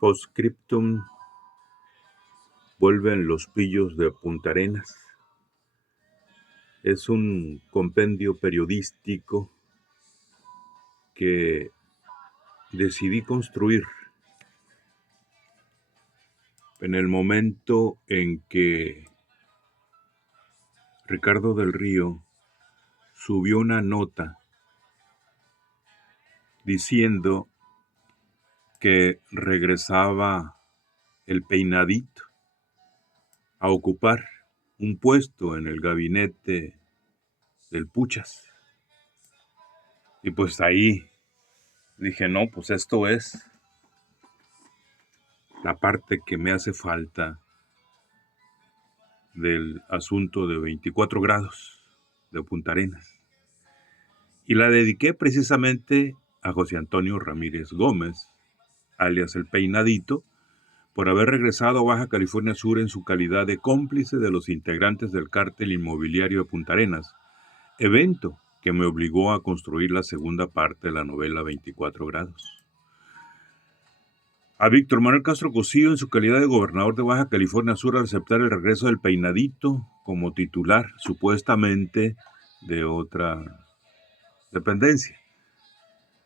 Postscriptum. Vuelven los pillos de Punta Arenas. Es un compendio periodístico que decidí construir en el momento en que Ricardo del Río subió una nota diciendo que regresaba el peinadito a ocupar un puesto en el gabinete del Puchas. Y pues ahí dije, no, pues esto es la parte que me hace falta del asunto de 24 grados de Punta Arenas. Y la dediqué precisamente a José Antonio Ramírez Gómez, alias El Peinadito, por haber regresado a Baja California Sur en su calidad de cómplice de los integrantes del cártel inmobiliario de Punta Arenas, evento que me obligó a construir la segunda parte de la novela 24 grados. A Víctor Manuel Castro Cosío, en su calidad de gobernador de Baja California Sur, al aceptar el regreso del Peinadito como titular, supuestamente, de otra dependencia.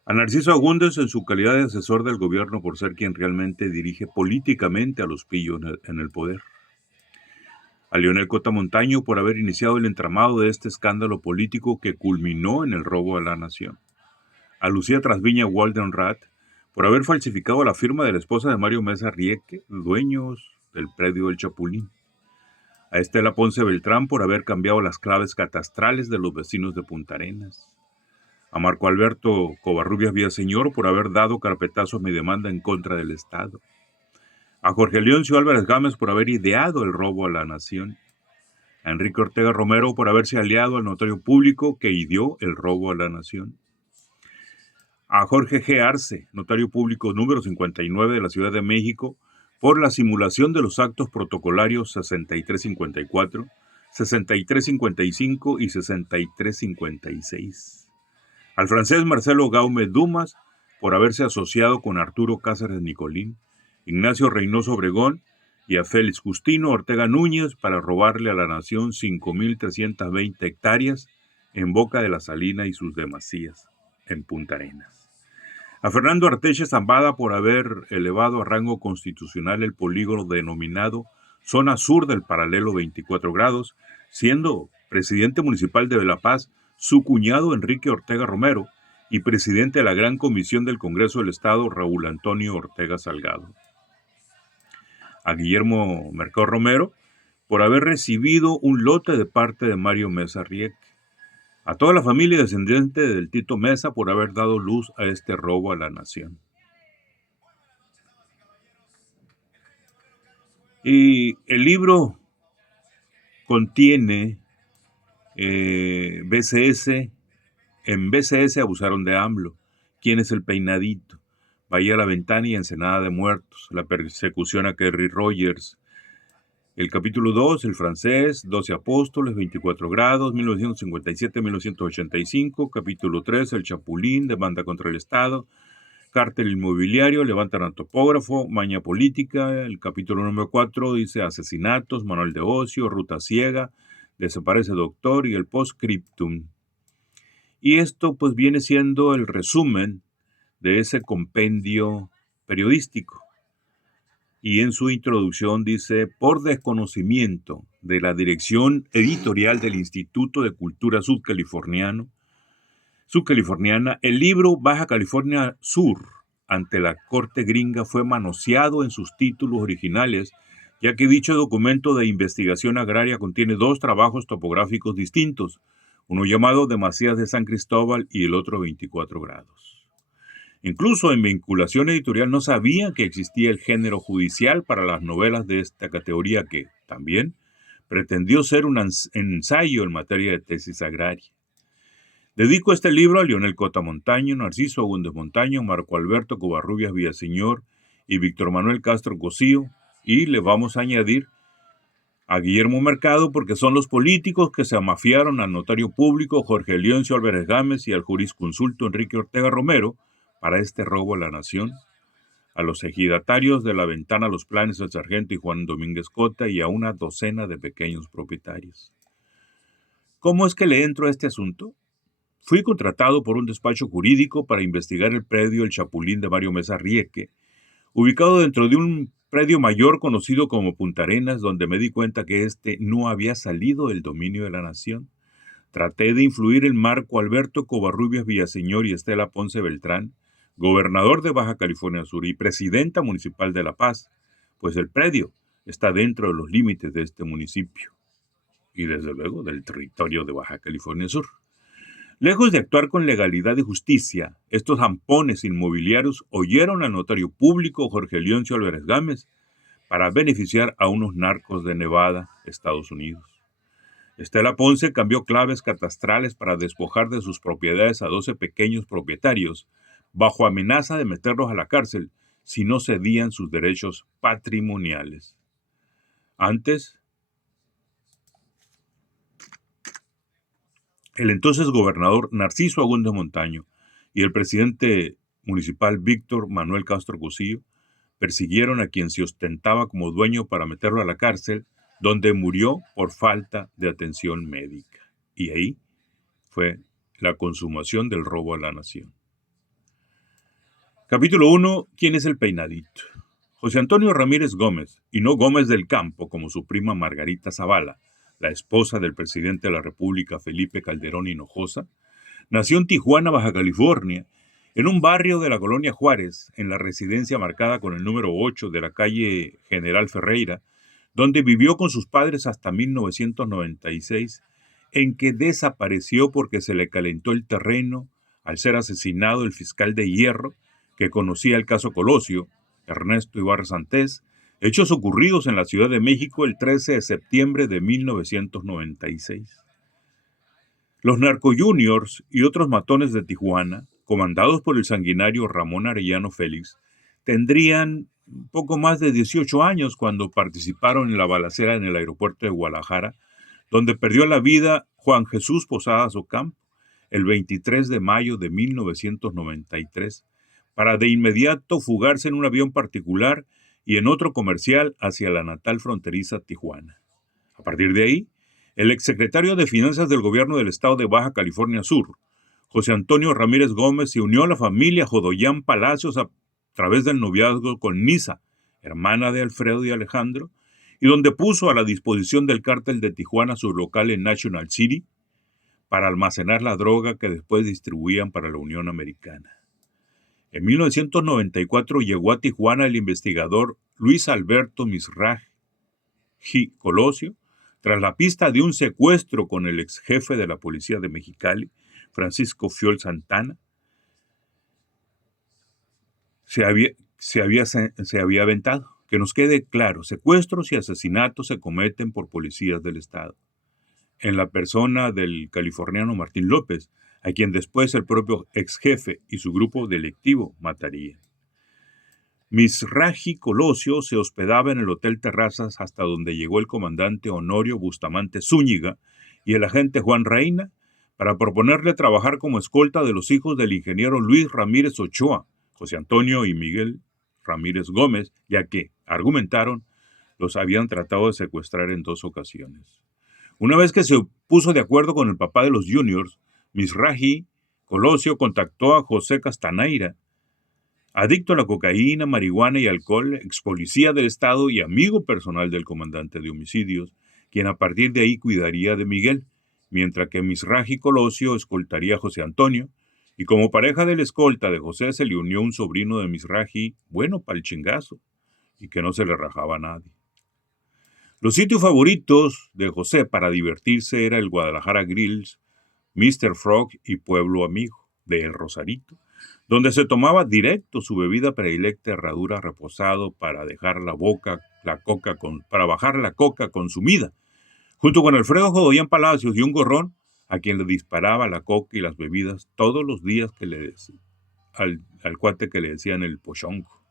A Narciso Agúndez, en su calidad de asesor del gobierno, por ser quien realmente dirige políticamente a los pillos en el poder. A Leonel Cota Montaño, por haber iniciado el entramado de este escándalo político que culminó en el robo a la nación. A Lucía Trasviña Waldenrath, por haber falsificado la firma de la esposa de Mario Mesa Rieke, dueños del predio del Chapulín. A Estela Ponce Beltrán, por haber cambiado las claves catastrales de los vecinos de Punta Arenas. A Marco Alberto Covarrubias Villaseñor, por haber dado carpetazo a mi demanda en contra del Estado. A Jorge Leoncio Álvarez Gámez, por haber ideado el robo a la nación. A Enrique Ortega Romero, por haberse aliado al notario público que ideó el robo a la nación. A Jorge G. Arce, notario público número 59 de la Ciudad de México, por la simulación de los actos protocolarios 6354, 6355 y 6356. Al francés Marcelo Gaume Dumas, por haberse asociado con Arturo Cáceres Nicolín, Ignacio Reynoso Obregón y a Félix Justino Ortega Núñez para robarle a la nación 5.320 hectáreas en Boca de la Salina y sus demasías, en Punta Arenas. A Fernando Arteche Zambada, por haber elevado a rango constitucional el polígono denominado Zona Sur del Paralelo 24 grados, siendo presidente municipal de La Paz su cuñado Enrique Ortega Romero y presidente de la Gran Comisión del Congreso del Estado Raúl Antonio Ortega Salgado. A Guillermo Mercado Romero, por haber recibido un lote de parte de Mario Mesa Rieke. A toda la familia descendiente del Tito Mesa, por haber dado luz a este robo a la nación. Y el libro contiene BCS. En BCS abusaron de AMLO. ¿Quién es el Peinadito? Bahía La Ventana y Ensenada de Muertos. La persecución a Kerry Rogers. El capítulo 2, el francés, 12 apóstoles, 24 grados, 1957-1985. Capítulo 3, el Chapulín, demanda contra el Estado. Cártel inmobiliario, levantan al topógrafo, maña política. El capítulo número 4 dice asesinatos, manual de ocio, ruta ciega, desaparece doctor y el postscriptum. Y esto pues viene siendo el resumen de ese compendio periodístico. Y en su introducción dice, por desconocimiento de la dirección editorial del Instituto de Cultura Subcaliforniana, el libro Baja California Sur ante la Corte Gringa fue manoseado en sus títulos originales, ya que dicho documento de investigación agraria contiene dos trabajos topográficos distintos, uno llamado Demasías de San Cristóbal y el otro 24 grados. Incluso en vinculación editorial no sabían que existía el género judicial para las novelas de esta categoría que, también, pretendió ser un ensayo en materia de tesis agraria. Dedico este libro a Leonel Cota Montaño, Narciso Agúndez Montaño, Marco Alberto Covarrubias Villaseñor y Víctor Manuel Castro Cosío, y le vamos a añadir a Guillermo Mercado porque son los políticos que se amafiaron al notario público Jorge Leoncio Álvarez Gámez y al jurisconsulto Enrique Ortega Romero para este robo a la nación, a los ejidatarios de la Ventana Los Planes, el sargento y Juan Domínguez Cota, y a una docena de pequeños propietarios. ¿Cómo es que le entro a este asunto? Fui contratado por un despacho jurídico para investigar el predio El Chapulín de Mario Mesa Rieke, ubicado dentro de un predio mayor conocido como Punta Arenas, donde me di cuenta que este no había salido del dominio de la nación. Traté de influir en Marco Alberto Covarrubias Villaseñor y Estela Ponce Beltrán, gobernador de Baja California Sur y presidenta municipal de La Paz, pues el predio está dentro de los límites de este municipio y desde luego del territorio de Baja California Sur. Lejos de actuar con legalidad y justicia, estos zampones inmobiliarios oyeron al notario público Jorge Leoncio Álvarez Gámez para beneficiar a unos narcos de Nevada, Estados Unidos. Estela Ponce cambió claves catastrales para despojar de sus propiedades a 12 pequeños propietarios, bajo amenaza de meterlos a la cárcel si no cedían sus derechos patrimoniales. Antes, el entonces gobernador Narciso Agúndez Montaño y el presidente municipal Víctor Manuel Castro Cusillo persiguieron a quien se ostentaba como dueño para meterlo a la cárcel, donde murió por falta de atención médica. Y ahí fue la consumación del robo a la nación. Capítulo 1. ¿Quién es el peinadito? José Antonio Ramírez Gómez, y no Gómez del Campo como su prima Margarita Zavala, la esposa del presidente de la República Felipe Calderón Hinojosa, nació en Tijuana, Baja California, en un barrio de la colonia Juárez, en la residencia marcada con el número 8 de la calle General Ferreira, donde vivió con sus padres hasta 1996, en que desapareció porque se le calentó el terreno al ser asesinado el fiscal de hierro que conocía el caso Colosio, Ernesto Ibarra Santés, hechos ocurridos en la Ciudad de México el 13 de septiembre de 1996. Los narcojuniors y otros matones de Tijuana, comandados por el sanguinario Ramón Arellano Félix, tendrían poco más de 18 años cuando participaron en la balacera en el aeropuerto de Guadalajara, donde perdió la vida Juan Jesús Posadas Ocampo el 23 de mayo de 1993, para de inmediato fugarse en un avión particular y en otro comercial hacia la natal fronteriza Tijuana. A partir de ahí, el exsecretario de Finanzas del gobierno del estado de Baja California Sur, José Antonio Ramírez Gómez, se unió a la familia Jodoyán Palacios a través del noviazgo con Nisa, hermana de Alfredo y Alejandro, y donde puso a la disposición del cártel de Tijuana su local en National City para almacenar la droga que después distribuían para la Unión Americana. En 1994 llegó a Tijuana el investigador Luis Alberto Mizrahi Colosio, tras la pista de un secuestro con el ex jefe de la policía de Mexicali, Francisco Fiol Santana. Se había aventado. Que nos quede claro, secuestros y asesinatos se cometen por policías del Estado. En la persona del californiano Martín López, a quien después el propio ex jefe y su grupo delictivo matarían. Mizrahi Colosio se hospedaba en el Hotel Terrazas hasta donde llegó el comandante Honorio Bustamante Zúñiga y el agente Juan Reina para proponerle trabajar como escolta de los hijos del ingeniero Luis Ramírez Ochoa, José Antonio y Miguel Ramírez Gómez, ya que, argumentaron, los habían tratado de secuestrar en 2 ocasiones. Una vez que se puso de acuerdo con el papá de los juniors, Mizrahi Colosio contactó a José Castaneira, adicto a la cocaína, marihuana y alcohol, ex policía del estado y amigo personal del comandante de homicidios, quien a partir de ahí cuidaría de Miguel, mientras que Mizrahi Colosio escoltaría a José Antonio, y como pareja del escolta de José se le unió un sobrino de Mizrahi, bueno pa'l chingazo, y que no se le rajaba a nadie. Los sitios favoritos de José para divertirse era el Guadalajara Grills, Mr. Frog y Pueblo Amigo, de El Rosarito, donde se tomaba directo su bebida predilecta herradura reposado para bajar la coca consumida, junto con Alfredo Jodoyán Palacios y un gorrón a quien le disparaba la coca y las bebidas todos los días al cuate que le decían el pochonco.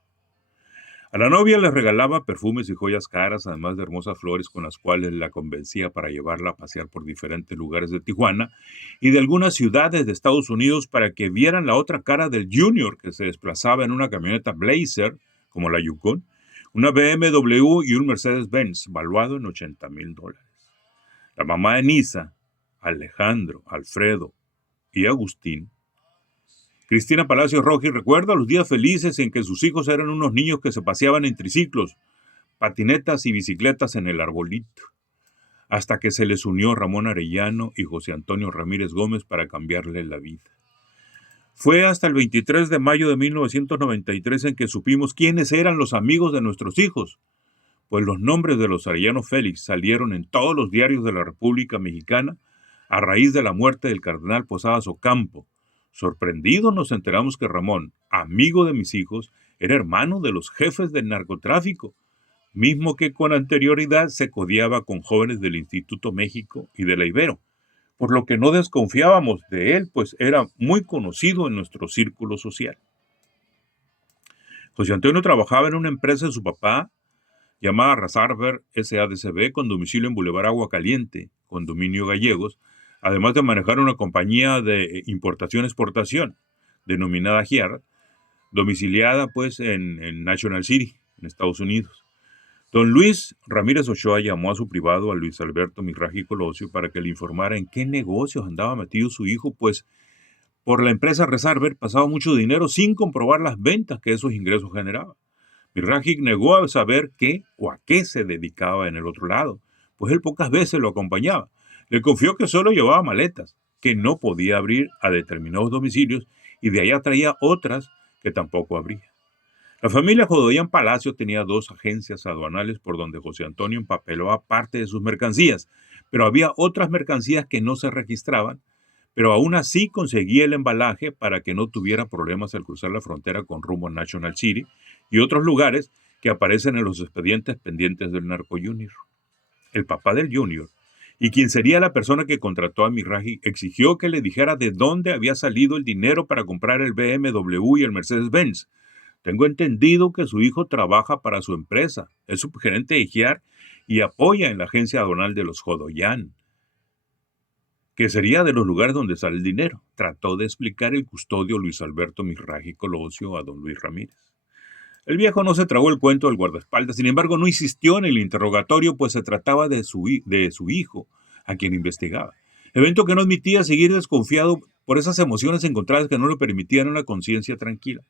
A la novia le regalaba perfumes y joyas caras, además de hermosas flores con las cuales la convencía para llevarla a pasear por diferentes lugares de Tijuana y de algunas ciudades de Estados Unidos para que vieran la otra cara del Junior que se desplazaba en una camioneta Blazer como la Yukon, una BMW y un Mercedes-Benz, valuado en $80,000. La mamá de Nisa, Alejandro, Alfredo y Agustín, Cristina Palacios Roji, recuerda los días felices en que sus hijos eran unos niños que se paseaban en triciclos, patinetas y bicicletas en el arbolito, hasta que se les unió Ramón Arellano y José Antonio Ramírez Gómez para cambiarle la vida. Fue hasta el 23 de mayo de 1993 en que supimos quiénes eran los amigos de nuestros hijos, pues los nombres de los Arellano Félix salieron en todos los diarios de la República Mexicana a raíz de la muerte del cardenal Posadas Ocampo. Sorprendidos nos enteramos que Ramón, amigo de mis hijos, era hermano de los jefes del narcotráfico, mismo que con anterioridad se codiaba con jóvenes del Instituto México y de la Ibero, por lo que no desconfiábamos de él, pues era muy conocido en nuestro círculo social. José Antonio trabajaba en una empresa de su papá, llamada Razarver SADCB, con domicilio en Boulevard Agua Caliente, condominio Gallegos, además de manejar una compañía de importación-exportación, denominada GIAR, domiciliada pues en National City, en Estados Unidos. Don Luis Ramírez Ochoa llamó a su privado a Luis Alberto Mirraji Colosio para que le informara en qué negocios andaba metido su hijo, pues por la empresa Razarver pasaba mucho dinero sin comprobar las ventas que esos ingresos generaban. Mirraji negó a saber qué o a qué se dedicaba en el otro lado, pues él pocas veces lo acompañaba. Le confió que solo llevaba maletas, que no podía abrir a determinados domicilios y de allá traía otras que tampoco abría. La familia Jodoyan Palacio tenía 2 agencias aduanales por donde José Antonio empapelaba parte de sus mercancías, pero había otras mercancías que no se registraban, pero aún así conseguía el embalaje para que no tuviera problemas al cruzar la frontera con rumbo a National City y otros lugares que aparecen en los expedientes pendientes del Narco Junior. El papá del Junior, y quien sería la persona que contrató a Mirraji, exigió que le dijera de dónde había salido el dinero para comprar el BMW y el Mercedes-Benz. Tengo entendido que su hijo trabaja para su empresa, es subgerente de GIAR y apoya en la agencia aduanal de los Jodoyan, que sería de los lugares donde sale el dinero, trató de explicar el custodio Luis Alberto Mirraji Colosio a don Luis Ramírez. El viejo no se tragó el cuento del guardaespaldas, sin embargo no insistió en el interrogatorio, pues se trataba de su hijo, a quien investigaba. Evento que no admitía seguir desconfiado por esas emociones encontradas que no le permitían una conciencia tranquila.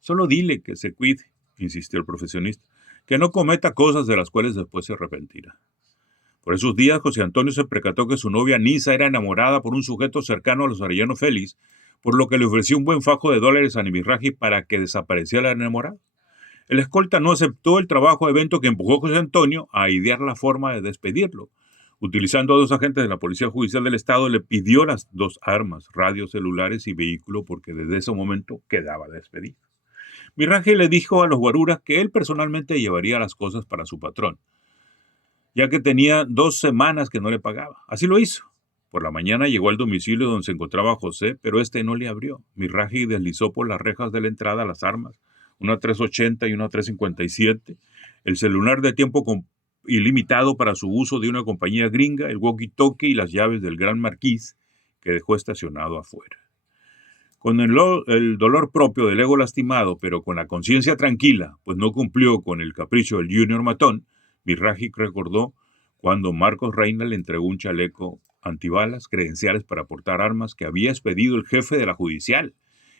Solo dile que se cuide, insistió el profesionista, que no cometa cosas de las cuales después se arrepentirá. Por esos días, José Antonio se percató que su novia Nisa era enamorada por un sujeto cercano a los Arellano Félix, por lo que le ofreció un buen fajo de dólares a Mirraji para que desapareciera la enamorada. El escolta no aceptó el trabajo de evento que empujó a José Antonio a idear la forma de despedirlo. Utilizando a 2 agentes de la Policía Judicial del Estado, le pidió las 2 armas, radios celulares y vehículo, porque desde ese momento quedaba despedido. Mirraji le dijo a los guaruras que él personalmente llevaría las cosas para su patrón, ya que tenía 2 semanas que no le pagaba. Así lo hizo. Por la mañana llegó al domicilio donde se encontraba José, pero este no le abrió. Mirraji deslizó por las rejas de la entrada las armas, una 380 y una 357, el celular de tiempo ilimitado para su uso de una compañía gringa, el walkie-talkie y las llaves del Gran Marquis que dejó estacionado afuera. Con el dolor propio del ego lastimado, pero con la conciencia tranquila, pues no cumplió con el capricho del Junior matón, Mirraji recordó cuando Marcos Reina le entregó un chaleco antibalas, credenciales para portar armas que había expedido el jefe de la judicial,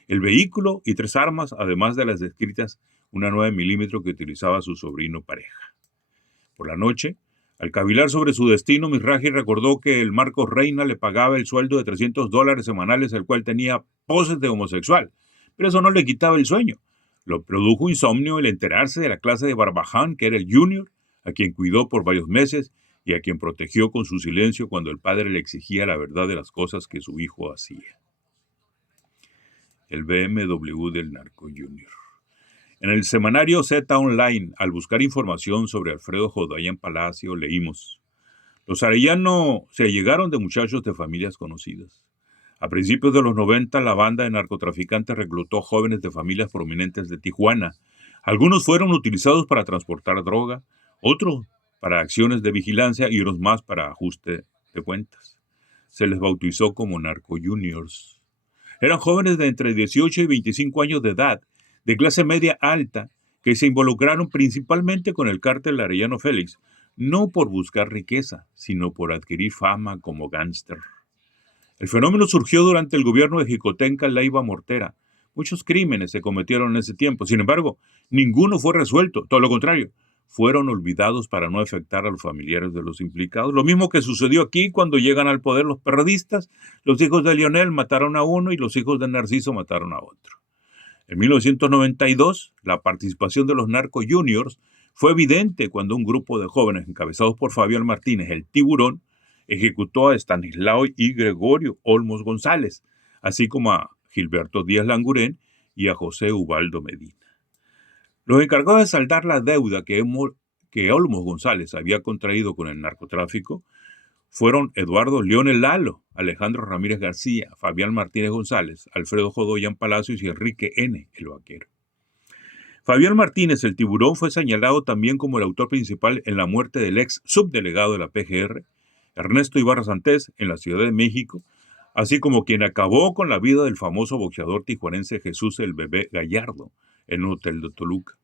el vehículo y 3 armas, además de las descritas, una 9 milímetros que utilizaba su sobrino pareja. Por la noche, al cavilar sobre su destino, Mirraji recordó que el Marcos Reina le pagaba el sueldo de $300 semanales, el cual tenía poses de homosexual, pero eso no le quitaba el sueño. Lo produjo insomnio el enterarse de la clase de barbaján que era el Junior, a quien cuidó por varios meses y a quien protegió con su silencio cuando el padre le exigía la verdad de las cosas que su hijo hacía. El BMW del Narco Junior. En el semanario Z Online, al buscar información sobre Alfredo Jodoyan Palacio, leímos: los Arellano se allegaron de muchachos de familias conocidas. A principios de los 90, la banda de narcotraficantes reclutó jóvenes de familias prominentes de Tijuana. Algunos fueron utilizados para transportar droga, otros para acciones de vigilancia y otros más para ajuste de cuentas. Se les bautizó como Narco Juniors. Eran jóvenes de entre 18 y 25 años de edad, de clase media alta, que se involucraron principalmente con el cártel Arellano Félix, no por buscar riqueza, sino por adquirir fama como gángster. El fenómeno surgió durante el gobierno de Jicotenca Leiva Mortera. Muchos crímenes se cometieron en ese tiempo, sin embargo, ninguno fue resuelto, todo lo contrario, fueron olvidados para no afectar a los familiares de los implicados. Lo mismo que sucedió aquí cuando llegan al poder los perredistas, los hijos de Lionel mataron a uno y los hijos de Narciso mataron a otro. En 1992, la participación de los narco juniors fue evidente cuando un grupo de jóvenes encabezados por Fabián Martínez, el Tiburón, ejecutó a Estanislao y Gregorio Olmos González, así como a Gilberto Díaz Langurén y a José Ubaldo Medina. Los encargados de saldar la deuda que Olmos González había contraído con el narcotráfico fueron Eduardo Leonel Lalo, Alejandro Ramírez García, Fabián Martínez González, Alfredo Jodoyan Palacios y Enrique N., el Vaquero. Fabián Martínez, el Tiburón, fue señalado también como el autor principal en la muerte del ex subdelegado de la PGR, Ernesto Ibarra Santés, en la Ciudad de México, así como quien acabó con la vida del famoso boxeador tijuanense Jesús el Bebé Gallardo en un hotel de Toluca.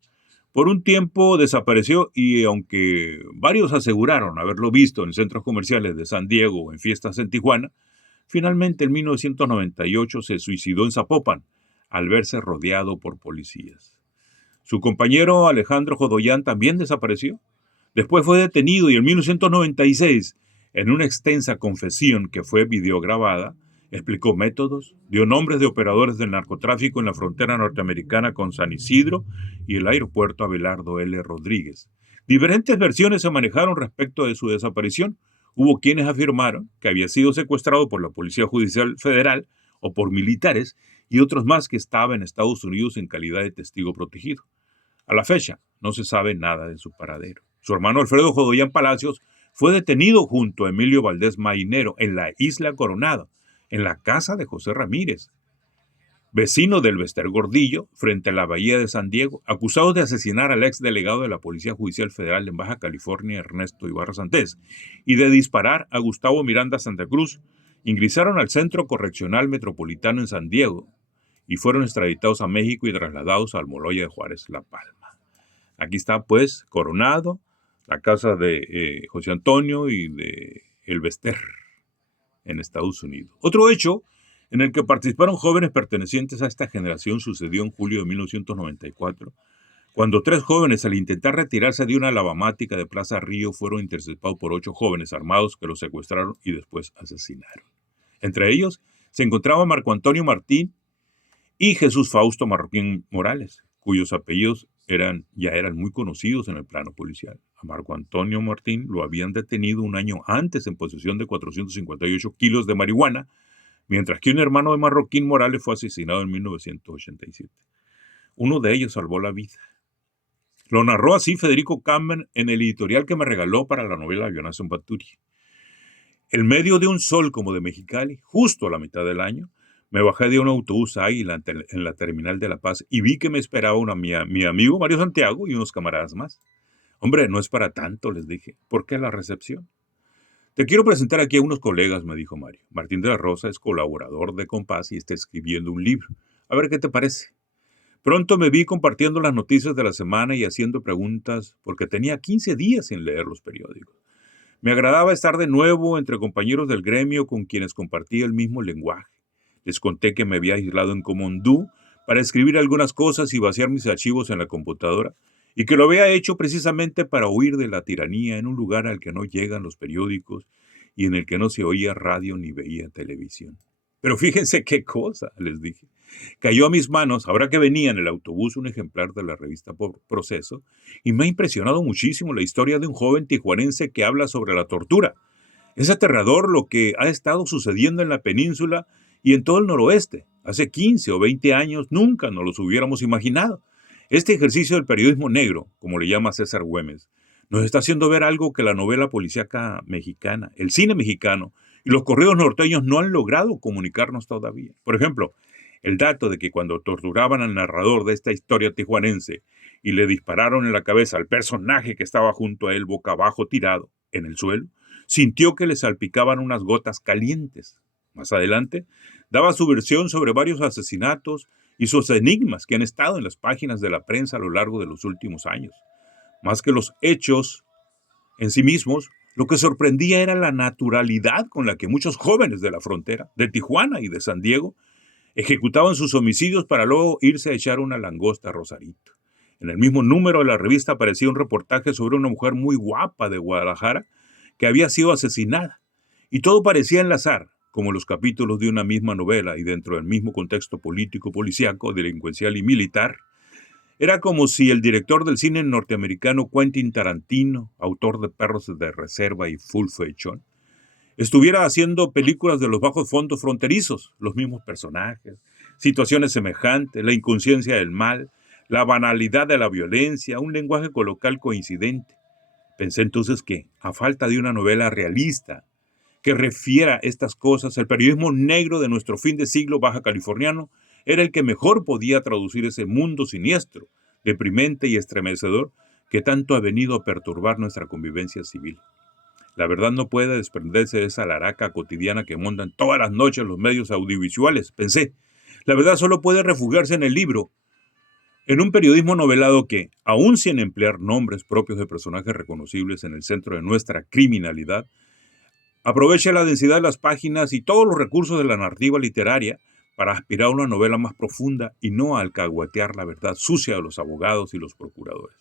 Por un tiempo desapareció y aunque varios aseguraron haberlo visto en centros comerciales de San Diego o en fiestas en Tijuana, finalmente en 1998 se suicidó en Zapopan al verse rodeado por policías. Su compañero Alejandro Jodoyan también desapareció. Después fue detenido y en 1996, en una extensa confesión que fue videograbada, explicó métodos, dio nombres de operadores del narcotráfico en la frontera norteamericana con San Isidro y el aeropuerto Abelardo L. Rodríguez. Diferentes versiones se manejaron respecto de su desaparición. Hubo quienes afirmaron que había sido secuestrado por la Policía Judicial Federal o por militares y otros más que estaba en Estados Unidos en calidad de testigo protegido. A la fecha, no se sabe nada de su paradero. Su hermano Alfredo Jodoyan Palacios fue detenido junto a Emilio Valdés Mainero en la Isla Coronada, en la casa de José Ramírez, vecino del Bester Gordillo, frente a la Bahía de San Diego, acusados de asesinar al ex delegado de la Policía Judicial Federal en Baja California, Ernesto Ibarra Santés, y de disparar a Gustavo Miranda Santa Cruz. Ingresaron al Centro Correccional Metropolitano en San Diego y fueron extraditados a México y trasladados al Moloya de Juárez, La Palma. Aquí está, pues, Coronado, la casa de José Antonio y de El Bester en Estados Unidos. Otro hecho en el que participaron jóvenes pertenecientes a esta generación sucedió en julio de 1994, cuando 3 jóvenes, al intentar retirarse de una lavamática de Plaza Río, fueron interceptados por 8 jóvenes armados que los secuestraron y después asesinaron. Entre ellos se encontraba Marco Antonio Martín y Jesús Fausto Marroquín Morales, cuyos apellidos ya eran muy conocidos en el plano policial. A Marco Antonio Martín lo habían detenido un año antes en posesión de 458 kilos de marihuana, mientras que un hermano de Marroquín Morales fue asesinado en 1987. Uno de ellos salvó la vida. Lo narró así Federico Kamen en el editorial que me regaló para la novela Avionazo en Baturi. En medio de un sol como de Mexicali, justo a la mitad del año, me bajé de un autobús Águila en la terminal de La Paz y vi que me esperaba mi amigo Mario Santiago y unos camaradas más. Hombre, no es para tanto, les dije. ¿Por qué la recepción? Te quiero presentar aquí a unos colegas, me dijo Mario. Martín de la Rosa es colaborador de Compás y está escribiendo un libro. A ver qué te parece. Pronto me vi compartiendo las noticias de la semana y haciendo preguntas porque tenía 15 días sin leer los periódicos. Me agradaba estar de nuevo entre compañeros del gremio con quienes compartía el mismo lenguaje. Les conté que me había aislado en Comondú para escribir algunas cosas y vaciar mis archivos en la computadora, y que lo había hecho precisamente para huir de la tiranía en un lugar al que no llegan los periódicos y en el que no se oía radio ni veía televisión. Pero fíjense qué cosa, les dije. Cayó a mis manos, ahora que venía en el autobús, un ejemplar de la revista Proceso, y me ha impresionado muchísimo la historia de un joven tijuanense que habla sobre la tortura. Es aterrador lo que ha estado sucediendo en la península y en todo el noroeste. Hace 15 o 20 años nunca nos los hubiéramos imaginado. Este ejercicio del periodismo negro, como le llama César Güemes, nos está haciendo ver algo que la novela policíaca mexicana, el cine mexicano y los corridos norteños no han logrado comunicarnos todavía. Por ejemplo, el dato de que cuando torturaban al narrador de esta historia tijuanense y le dispararon en la cabeza al personaje que estaba junto a él boca abajo tirado en el suelo, sintió que le salpicaban unas gotas calientes. Más adelante, daba su versión sobre varios asesinatos y sus enigmas que han estado en las páginas de la prensa a lo largo de los últimos años. Más que los hechos en sí mismos, lo que sorprendía era la naturalidad con la que muchos jóvenes de la frontera, de Tijuana y de San Diego, ejecutaban sus homicidios para luego irse a echar una langosta a Rosarito. En el mismo número de la revista aparecía un reportaje sobre una mujer muy guapa de Guadalajara que había sido asesinada. Y todo parecía enlazar, como los capítulos de una misma novela y dentro del mismo contexto político, policíaco, delincuencial y militar. Era como si el director del cine norteamericano Quentin Tarantino, autor de Perros de Reserva y Full Fechón, estuviera haciendo películas de los bajos fondos fronterizos, los mismos personajes, situaciones semejantes, la inconsciencia del mal, la banalidad de la violencia, un lenguaje coloquial coincidente. Pensé entonces que, a falta de una novela realista que refiera estas cosas, el periodismo negro de nuestro fin de siglo baja californiano era el que mejor podía traducir ese mundo siniestro, deprimente y estremecedor que tanto ha venido a perturbar nuestra convivencia civil. La verdad no puede desprenderse de esa laraca cotidiana que montan todas las noches los medios audiovisuales, pensé. La verdad solo puede refugiarse en el libro, en un periodismo novelado que, aun sin emplear nombres propios de personajes reconocibles en el centro de nuestra criminalidad, aprovecha la densidad de las páginas y todos los recursos de la narrativa literaria para aspirar a una novela más profunda y no a alcahuetear la verdad sucia de los abogados y los procuradores.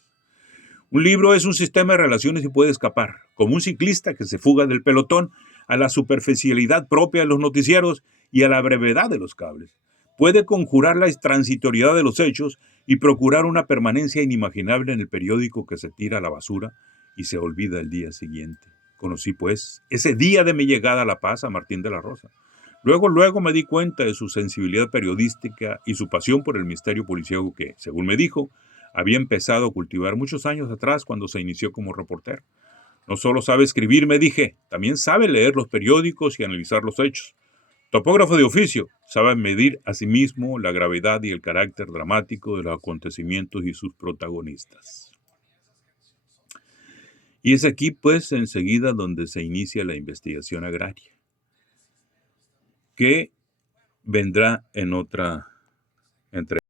Un libro es un sistema de relaciones y puede escapar, como un ciclista que se fuga del pelotón, a la superficialidad propia de los noticieros y a la brevedad de los cables. Puede conjurar la transitoriedad de los hechos y procurar una permanencia inimaginable en el periódico que se tira a la basura y se olvida el día siguiente. Conocí, pues, ese día de mi llegada a La Paz a Martín de la Rosa. Luego me di cuenta de su sensibilidad periodística y su pasión por el misterio policíaco que, según me dijo, había empezado a cultivar muchos años atrás cuando se inició como reportero. No solo sabe escribir, me dije, también sabe leer los periódicos y analizar los hechos. Topógrafo de oficio, sabe medir a sí mismo la gravedad y el carácter dramático de los acontecimientos y sus protagonistas. Y es aquí, pues, enseguida donde se inicia la investigación agraria, que vendrá en otra entrevista.